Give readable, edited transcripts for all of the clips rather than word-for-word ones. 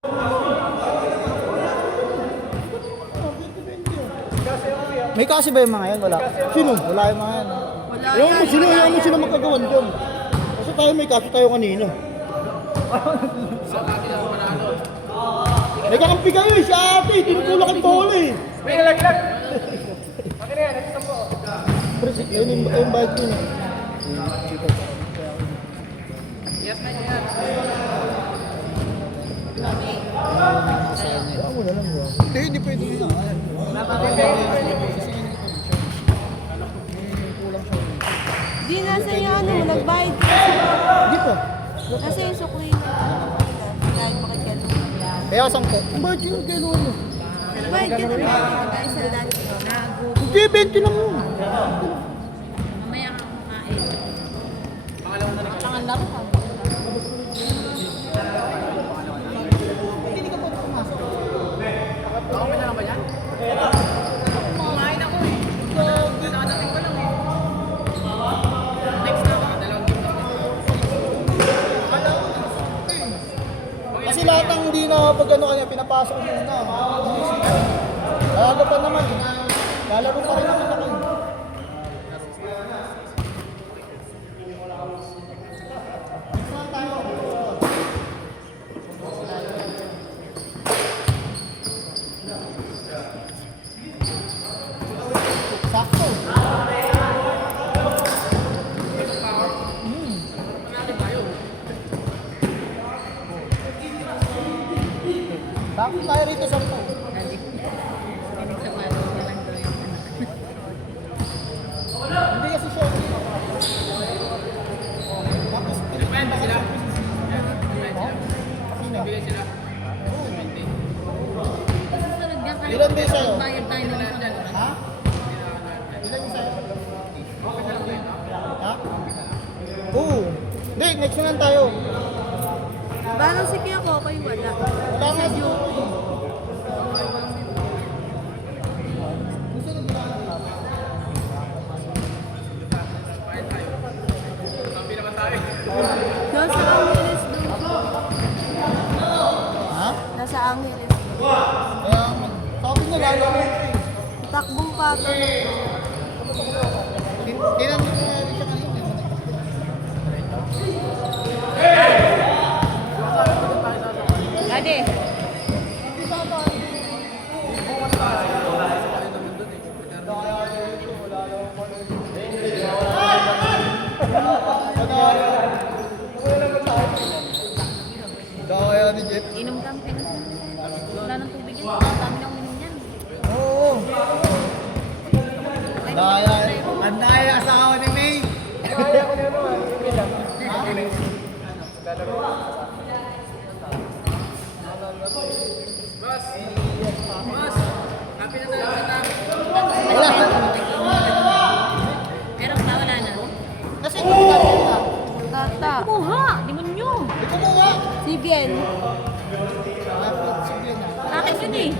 May kasi ba yung mga yan? Wala. Sino? Wala yung mga yan. Ayaw mo sino magkagawan dyan. Kasi tayo may kasi tayo kanina. May kakampi kayo eh, si ate. Tinutulak ang bola eh. May nalaglag. Bakit na yan? Nagsisan po. Pero yung bike yun. Yes, man yan. Ako na lang ba? Hindi pwede yun. Di nasa yung ano, nagbayad ka. Hindi pa. Nasa yung sukli na. Kahit makikalo. Kaya 10. Ang bike yun, kaya ano? Nagbayad ka na ba? Kahit sa dati. Hindi, 20 lang yun. Mamaya ka kumain. Pangalawang na rin. Ako na lang ba yan? Kumain ako eh. Nananating ko lang eh. Next na ba? Dalawang game na. Kasi lahat ng hindi na pag ano kanya, pinapasok ko muna. Aga pa naman. Lalaro pa rin naman ako. Sakto. Sakto tayo rito sa po. Hindi kasi siya. Tapos, Depende sila. Sino? Bigay sila. Ilan din sa'yo? Bayad tayo ng isa. Ha? Ilan yung sa'yo? Ha? Oo. Hindi, next na lang tayo. Parang si Kia ko, kayo wala. Wala nga Sa dito. duty. Sabi naman tayo. Nasa Angeles doon. Ha? Nasa Angeles. Kaya, sabi niya lalaro. Takbong pato. Tinan mo na rin siya kanina. Ade. Kaya ni Jeff. Inom kang pinas. Wala nang tubig yan. Ang dami nang inom yan. Oo. Daya. Ang daya asawa ni May. Kaya ko na naman. Boss. Boss. Happy na tayo sa tabi. Meron pa, wala na. Kasi kung natin na. Tata. Kumuha! Demonyo! Ito mo nga. Sige. Sige na. Akin yun eh.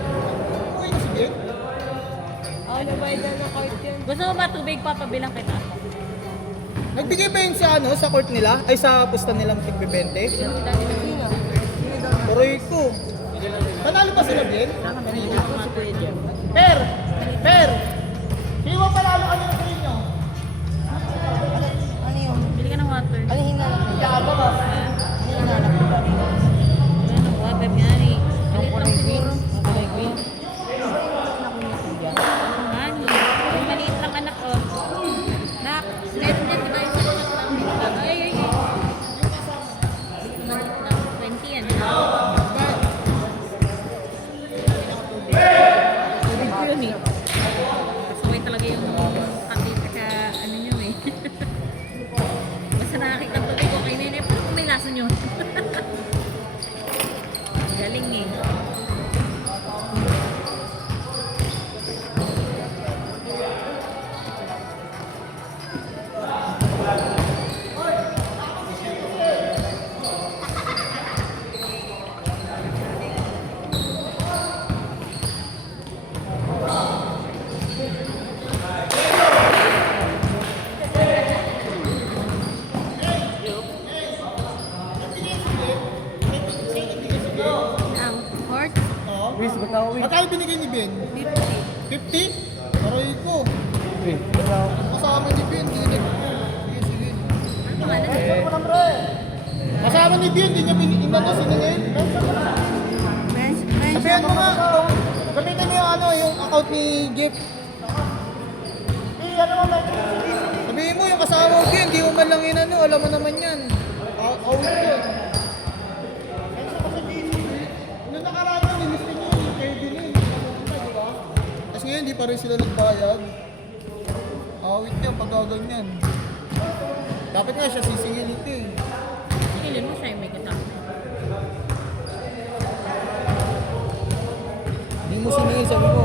Uy, sige. Ano ba yun na kahit yun? Gusto mo ba tubig papabilang kita? Nagbigay ba yun sa ano, sa court nila? Ay sa pusta nilang tig-20? Sino? Turoy ko. Panalo pa sila, Bien? Ako si Kuya Jem. Per! Per! Sino ba panalo kanina sa inyo? Ano yun? Bili ka ng water. Ano hinalap mo? Yaba ka. Ano hinalap mo? Wala ng water nga eh. Malit lang siguro. Ang kulay green. Ani, yung maliit lang anak ko. Nak, net net ba yung salat lang? Ay. Maliit lang, 20 yan. Tubig ko yun eh. Kasaway talaga yung kapit ka ano nyo eh. Basta nakakita ng tubig ko kay Nene, pero kung may lasa nyo. Galing eh. Ang Please, ba't ako win? Magkano binigay ni Ben? 50. 50? Aray ko. Kasama ni Ben, hindi na. Sige, sige. Ano pangalan? Kasama ni Ben, hindi niya inano, siningin. Sabihan mo nga. Gamitin mo yung ano, yung account ni Jeff. Sabihin mo yung kasama mo Ben, hindi mo man lang inano, alam mo naman yan. Out yun. Nung nakaraan yun, nilistin niyo yung kayo din yun. Tapos ngayon, hindi pa rin sila nagbayad. Awit niya pag gaganyan. Dapat nga siya sisingil ito eh. Singilin mo siya yung may kasama. Hindi mo siningil, sabi ko.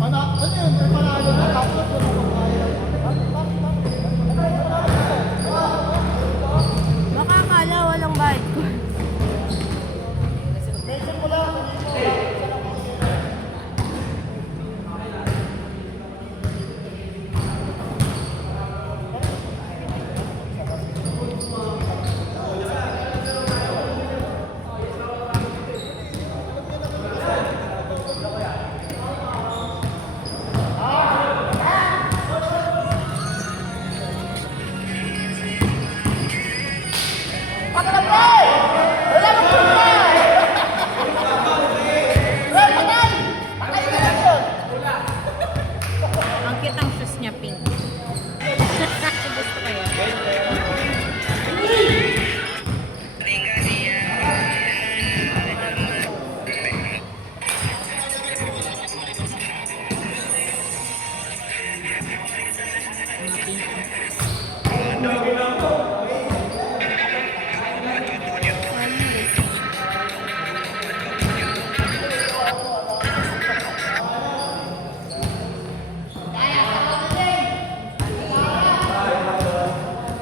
Ano yun? Panalo na. Tapos yun ang pagbayad. Baka akala walang bayad ko. Mention mo lang. Ang cute ang shoes niya, pink. Gusto ko yun. Mga pink.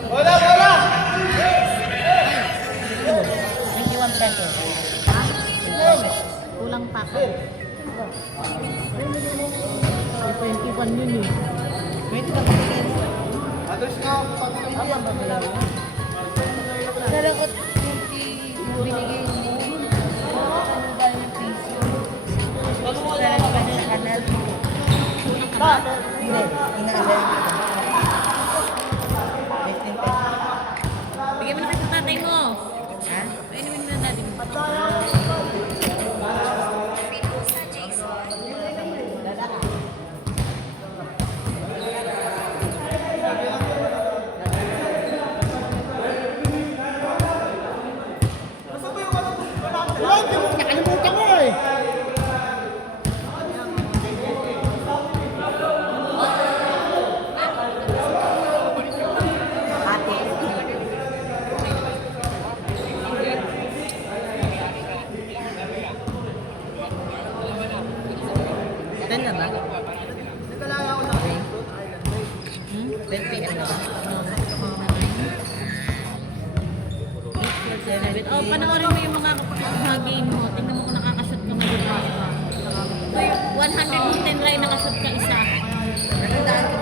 Wala, wala! 21 pesos. Kulang pa ako. 21 yun eh. Pwede ka pagkakit. Others nga, pag-inom mo yan. Dala ko 20 binigay mo. Ano ba yung piso? Dala ko ba sa kanal? Kulang ka ba? Hindi, inaalay ko. 15 pesos. Bigyan mo na kasi sa tatay mo. Ha? Painumin mo na natin. Wala, nakalimutan ko eh. Dan na ba? Ben, PM na ba? Oh, panoorin mo yung mga game mo. Tingnan mo kung nakakashoot ka mo. 110 rin nakashoot ka isa. Natandaan ko.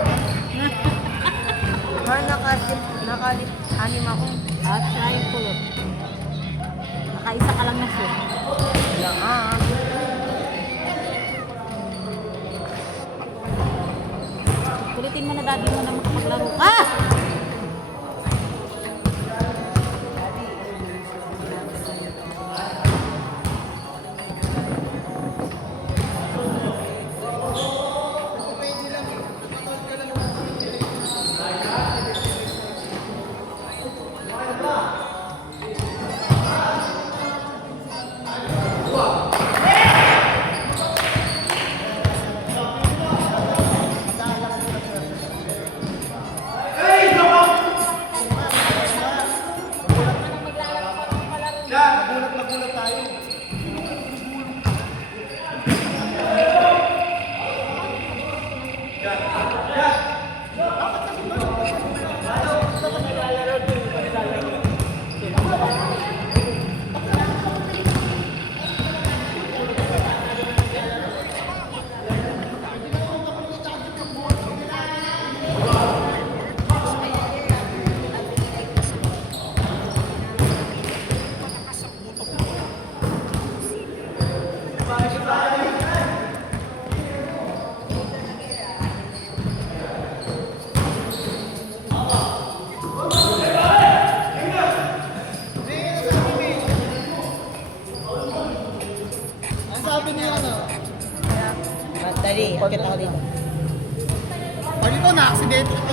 Nakalit anim ako. At try pulot. Nakaisa ka lang na shoot. Wala ah. Kulitin mo na daddy mo na makapaglaro ka!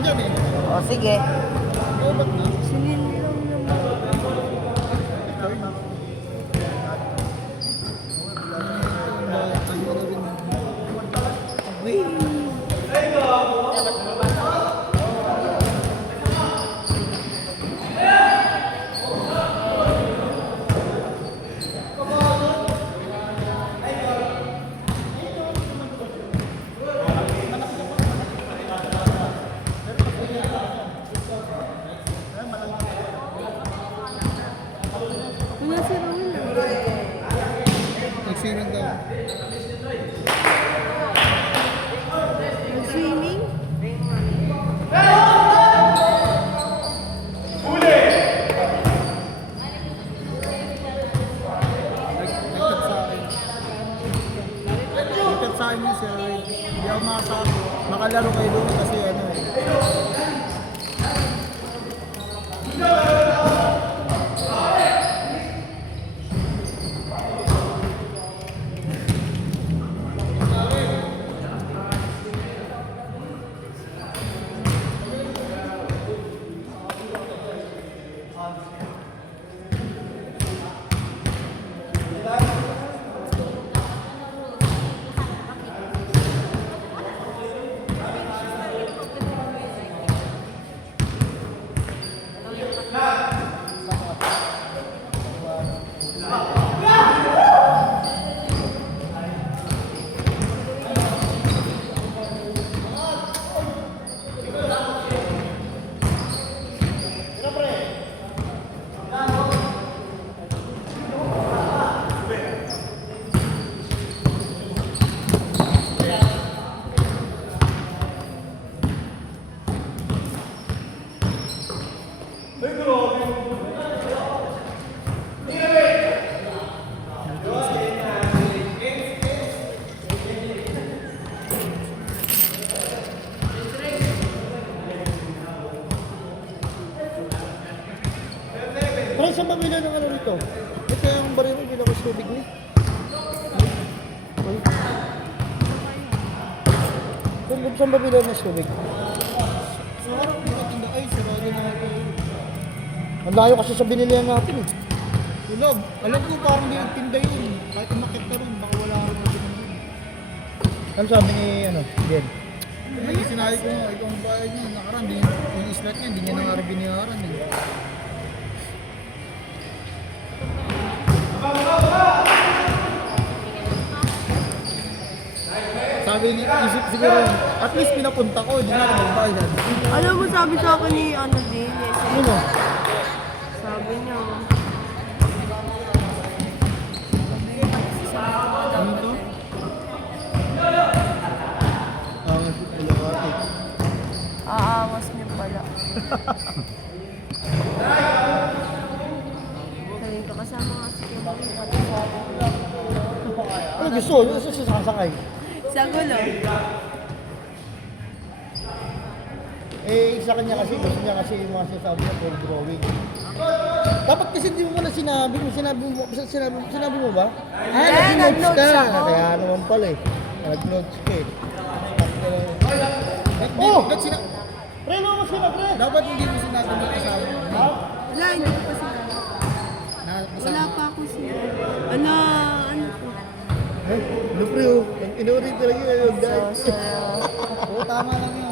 dyan eh. O, sige. Lobat na. Singin lang naman. Wala si Raul. Nagsiring daw. Swimming? Nagkat sa akin. Nagkat sa akin yun sir. Hindi ako makasabi. Makalaro kayo doon kasi ano eh. Pero saan pamilya ng ano nito? Ito yung baril ng ginagawa sa tubig niya. Kung saan pamilya ng tubig? Sa harap ng katinda ay, sarado na ako. Ang layo kasi sa binilihan natin eh. Tulog. Alam ko parang di nagtinda yun. Kahit umakit ka rin, baka wala rin natin yun. Ano sabi ni ano? Ben? Ay, sinabi ko nga, ikaw ang bayad niya. Nakaraan, yung islat niya, hindi niya na nga rin biniharan eh. Sabi ni isip siguro, at least pinapunta ko, hindi na ako magbayad. Alam mo, sabi sa akin ni ano din, yes, Ano? sabi niya, Ano to? Alawati. aawas niya pala. Sabihin ka kasama nga si Kim. Ano gusto? Ano gusto siya sasakay? Sa gulo. Eh, sa kanya kasi, gusto niya kasi yung mga sinasabi niya for drawing. Dapat kasi di mo muna sinabi mo ba? Ah, nag-notes ka. Kaya naman pala eh. Nag-notes ka eh. Oh! Pre, no mo sila, pre! Dapat hindi mo sinabi mo kasama. Wala, hindi ko pa sila. Wala pa ako sila. Ano po? Eh, ano pre oh? Ang inuri talaga yung guys. So, Oo, tama lang yun.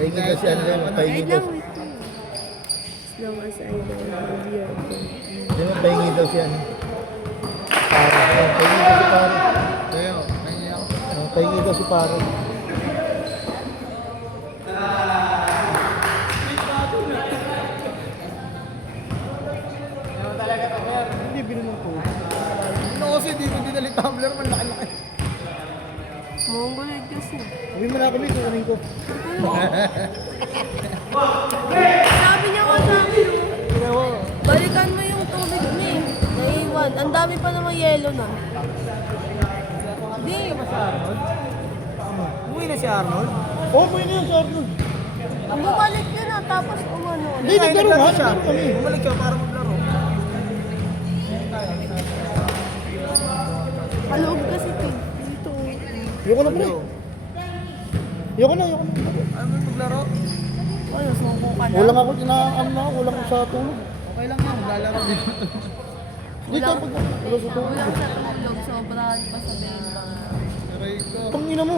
Pahingi ka siya, pahingi wait daw. lang, wait lang. As long as I don't have your phone. Di ba pahingi daw siya? Pare, pahingi daw si pare. Kaya, pahingi ako. Pahingi daw si pare. Hindi binunong ko. Ano kasi, di mo dinali tumbler, malaki-laki. Mongoloid kasi. Sabi mo na ako dito, kanin ko. Sabi niya nga sa akin, oh, balikan mo yung tubig mo eh. Naiwan. Ang dami pa namang yelo na. Hindi ba si Arnold? Umuwi na si Arnold? Oo, umuwi na si Arnold. Bumalik yun na, tapos umano. Hindi, naglaro nga siya. Bumalik siya para maglaro. Kaloob kasi ito. Dito. Ayoko na pre. Ayoko na. Ano mo maglaro? Ano, suko ka na? Kulang ako, kulang ako sa tulog. Okay lang yan, maglalaro din. Dito, wala sa tulog. Kulang sa tulog, sobrahan pa sa benta. Aray ko. Pangina mo.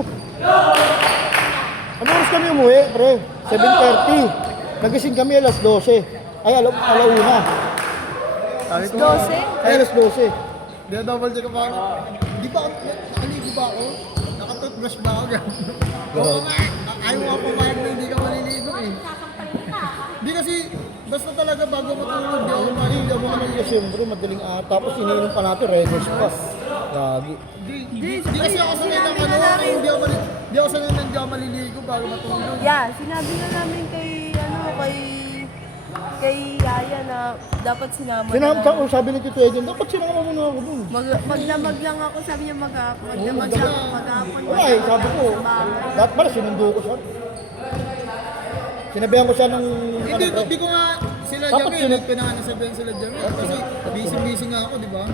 Ano oras kami umuwi, pre? 7:30. Nagising kami alas 12. Ay, alauna. Sabi ko, 12? Ay, alas 12. di na double check pa ako. Di ba ako, nakaligo ba ako? Nakatoothbrush ba ako? Oo nga, ayaw nga pumayag na hindi ka maliligo eh. Di kasi, basta talaga bago matulog, di ako maliligo. Ano naman kasi, bro, madaling araw. Tapos iniinom pa natin, Redos pa. Lagi. Di kasi ako sanay ng ano, hindi ako sanay ng di ako maliligo bago matulog. Yeah, sinabi na namin kay Yaya na dapat sinama Sabi ni Tito Edwin, dapat sinama mo na ako dun. Magdamag lang ako, sabi niya magdamag lang ako maghapon. Wala eh, sabi ko. Dapat pala, sinundo ko siya. Sinabihan ko siya ng... Hindi ko nga sila Dapat Jamil, sinat- hindi ko na nga nasabihan sila Jamil. Kasi busy nga ako, di ba?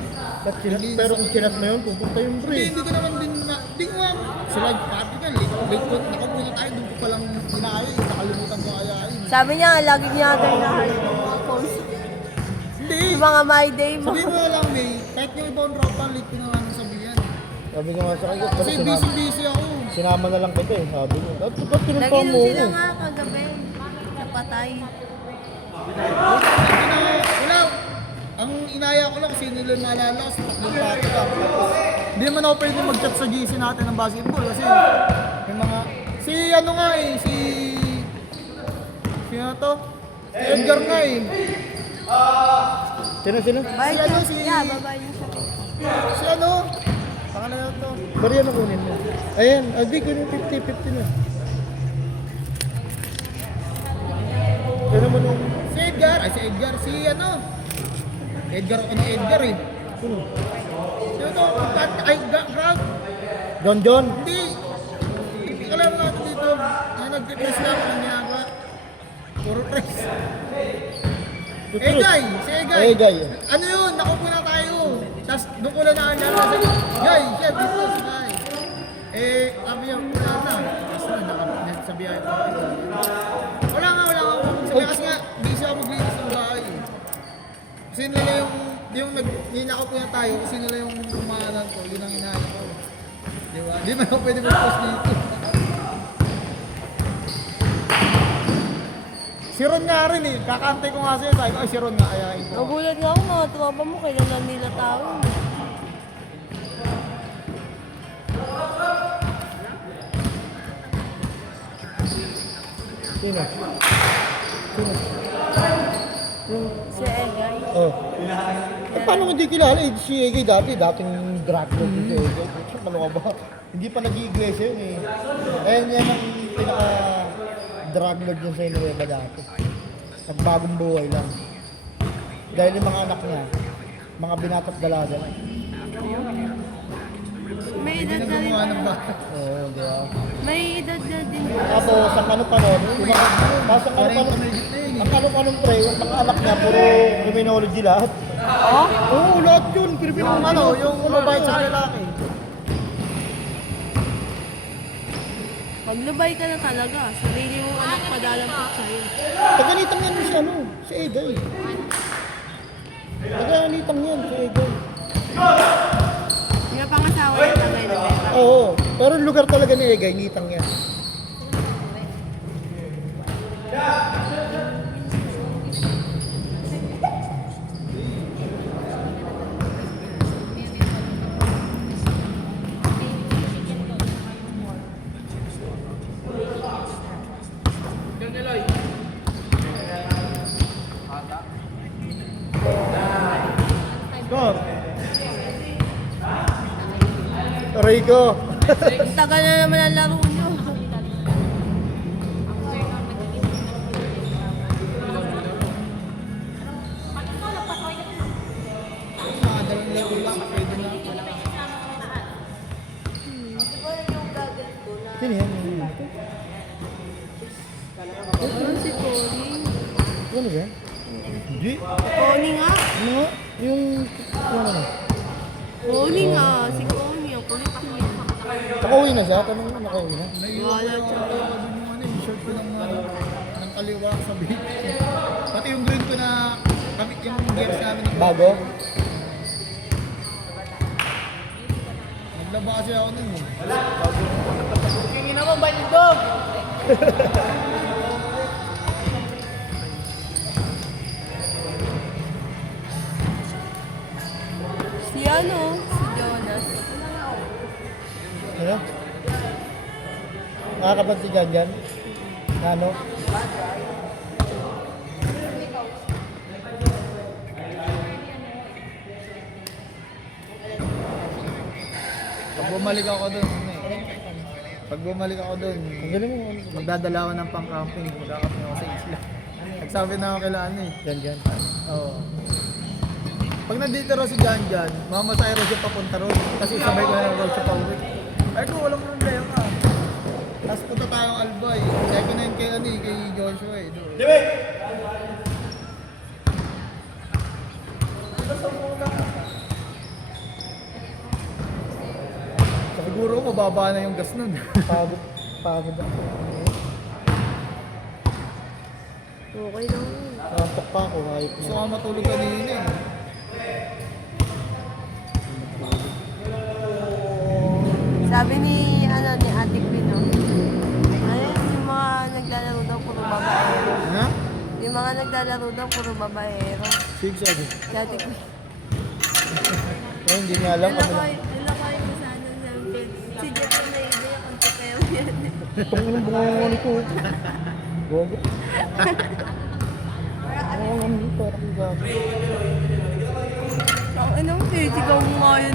Pero kung sinat na yun, pupunta yung pre. Hindi ko naman din na, hindi ko nga, sila party ka, late ko, nakapunta tayo, doon ko palang inaayos, nakalimutan ko ayayin. Sabi niya, lagi niya tayo post Hindi, yung mga my day mo. sabihin mo lang, May, kahit yung ibang tropa, late ko na nga nasabihan. Sabi ko nga sa kanya, Kasi busy ako. sinama na lang kita eh, sabi ko. Ba't pinunta Nag-inom mo sila ko? nga kagabi. Sa patay. Wala, ang inaya ko lang kasi nila naalala kasi tatlong bata ka. Hindi naman ako pwede mag-chat sa GC natin ng basketball kasi may mga, si ano nga eh, sino to? Si Edgar nga eh. Sino? Bye, Si ano, si- Yeah, babae niya siya. Si ano? Pangalan na to. Pero yan ang kunin mo. Ayan, di ko yung 50-50 na. Yan naman yung... Si Edgar, si ano? Edgar eh. Sino? Sino to? Grab. John? Hindi. Hindi ka lang natin dito. Nag-press na ako ng niyaba. Puro press. Egay! Si Egay! Egay. Ano yun? Nakupo na tayo. Tapos doon ko lang naalala sa Gay! Siya, dito si Gay. Sabi niya, wala na. Tapos nagsabihan ko. Wala nga. Sabi kasi nga, busy ako maglinis ng bahay. Kasi nila yung nakapo na tayo, kasi nila yung umahanan ko, yun ang inahanap ko. Di ba? Di ba ako pwede mag-post dito? Si Ron nga rin eh, kakantay ko nga sa'yo, sabi ko, ay si Ron nga, ayahin ko. Nagulat nga ako, mga tropa mo, kailan nila tao. Sino? Si Egay. Oh. Paano kung hindi kilala? Si Egay dating drug lord si Egay. Ano ka ba? Hindi pa nag-i-iglesia yun eh. Yan ang pinaka-drug lord yun sa Inueva dati. Nagbagong buhay lang. Dahil yung mga anak niya, mga binata't dalaga lang. May Hindi edad na na rin. gumawa ng bata. Oo, di ba? May edad na din. Tapos, ang ano-panon, yung mga, tapos ang ano-panon, ang ano-panon pre, yung mga anak niya, puro criminology lahat. Oo, lahat yun, criminal. Ano, yung kumabait sa lalaki. Maglubay ka na talaga. Sarili mong anak padalampot sa'yo. Taganitang yan si ano, si Egay. Taganitang yan si Egay. Hindi ka pangasawa ng tagay na beta. Oo, pero yung lugar talaga ni Egay, ngitang yan. Score. Aray ko. Ang tagal na naman ang laro nyo. Nakadalang laro lang, pwede na. Sino yan? Ano si Tony? Ano ba yan? Hindi. Tony nga. Ano nga? Yung ano? Tony nga. Si Tony. Ang kulit niya. Nakauwi na siya? Tanong mo, nakauwi na? Wala siya. kaliwa sa beach. Pati yung green ko na kami yung gears namin ni Bago? Naglaba kasi ako nun eh. Tingin naman ba yung dog? Si ano? Si Jonas. Ano? Nakakapag si Jan Jan? Ano? Pag bumalik ako dun, ano eh. Pag bumalik ako dun, Ang galing mo. magdadala ako ng pang-camping, magkakamping ako sa isla. Nagsabi na ako kila ano eh. Jan Jan. Oo. Pag nandito raw si Jan Jan, mamasay raw siya papunta ron. Kasi sabay ko na raw siya pa-uwi. Ay ko, walang problema. Tapos punta tayong Albay. Kaya ko na yung kay, ano, eh, kay Joshua eh. Doon. Siguro mababa na yung gas nun. Pagod. Pagod ako. Okay lang. Nantok pa ako. Hayop Gusto na. nga matulog kanina eh. Sabi ni Ate Queen, no? Ayun, yung mga naglalaro daw puro babaero. Ha? Yung mga naglalaro daw puro babaero. Sige sabi. Si Ate Queen. Eh, hindi niya alam kung ano. Nilakay ko sa ano sabi. Si Jeff na idea kung totoo yan. Itong inang bunga nito. Gogo. Oo, ano ito? Parang gago. Ang anong sigaw mo nga yun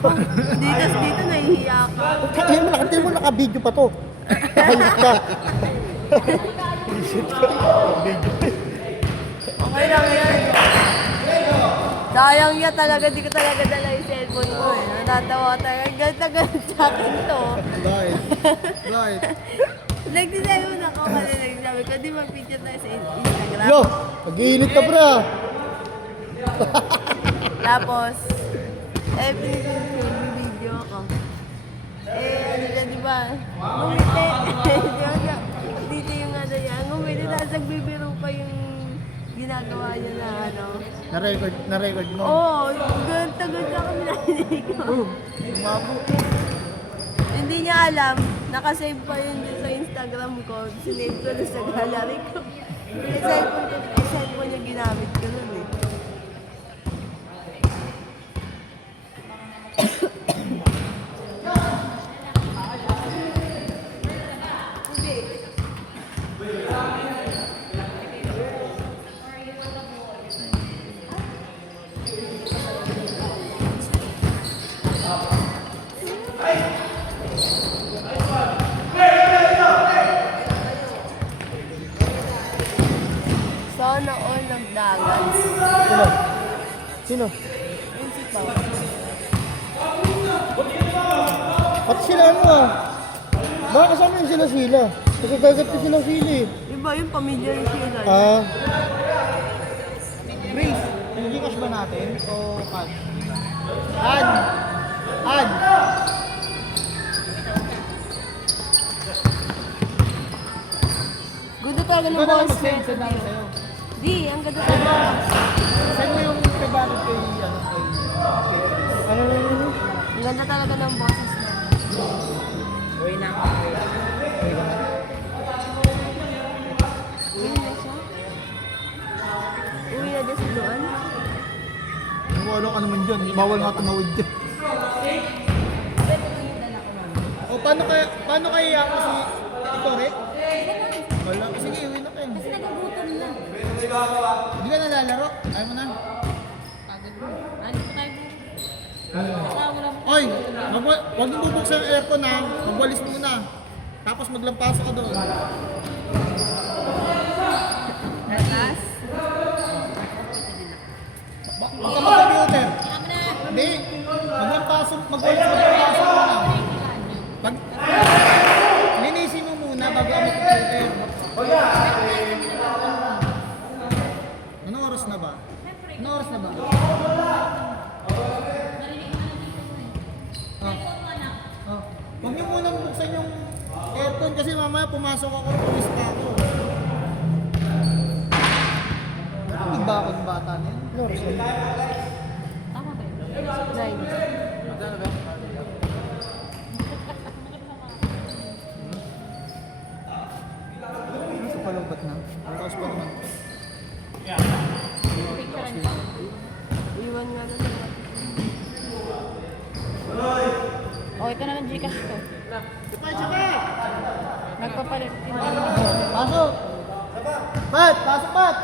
pag dito nahihiya ka. Tingnan mo, naka-video pa to. Hayop ka. Isip ka. Video. Okay lang yan. Sayang yan talaga, di ko talaga dala yung cellphone ko eh. Natatawa talaga. Galit na galit sa akin to. Bakit? Bakit? Nagsisabi mo na ako kasi nagsabi ko, di ba picture tayo sa Instagram? Yo, mag-iinit ka bra. Tapos, video ako. Ano na, di ba? Ngumiti. Dito yung ano yan. Ngumiti, tapos nagbibiro pa yung ginagawa niya na ano. Na-record mo? Oo, tagal ka kami narinig ko. Umabo. Hindi niya alam, nakasave pa yun dun sa Instagram ko. Sinave ko dun sa gallery ko. Yung cellphone niya ginamit ko nun eh. Sana all nagdagan. Sino? Sino? Yung si Pao. Pati sila ano ah. Baka kasama yun sila. Kasi gagat ko sila eh. Iba yung pamilya yung sila. Ah, Grace, yung Gcash ba natin o cash? Ad! Ganda talaga ng Ikaw na lang boss mag-send, na. send namin sa'yo. Di, ang ganda talaga. Send mo yung kay kay Chris. ano na yun? Ang ganda talaga ng boses na. Uwi na ako. Uwi na siya. Uwi na din si Luan. Wala ka naman dyan, bawal nga tumawid dyan. O paano kaya kasi ito Rick? Wala, sige uwi na kayo. Kasi nagagutom na. Hindi ka nalalaro? Ayaw mo na? Pagod mo. Ano pa tayo po? Kasama lang. Oy, wag mo bubuksan yung aircon ha. Magwalis muna. Tapos maglampaso ka doon. Tatas. Huwag ka mag-computer. Kasama na. Hindi. Magwalis muna. Linisin mo muna bago ka mag-computer. Anong oras na ba? Anong oras na ba? Oh. Huwag niyo muna buksan yung aircon kasi mamaya pumasok ako, pumista ako. oras na. Tama ba yun? 9. Ano sa palungkot na? Ang taas pa naman. Picturean ko. Iwan nga na naman. Oh, ito na lang Gcash ko. Nagpapalit. Pasok! Pat! Pasok, Pat!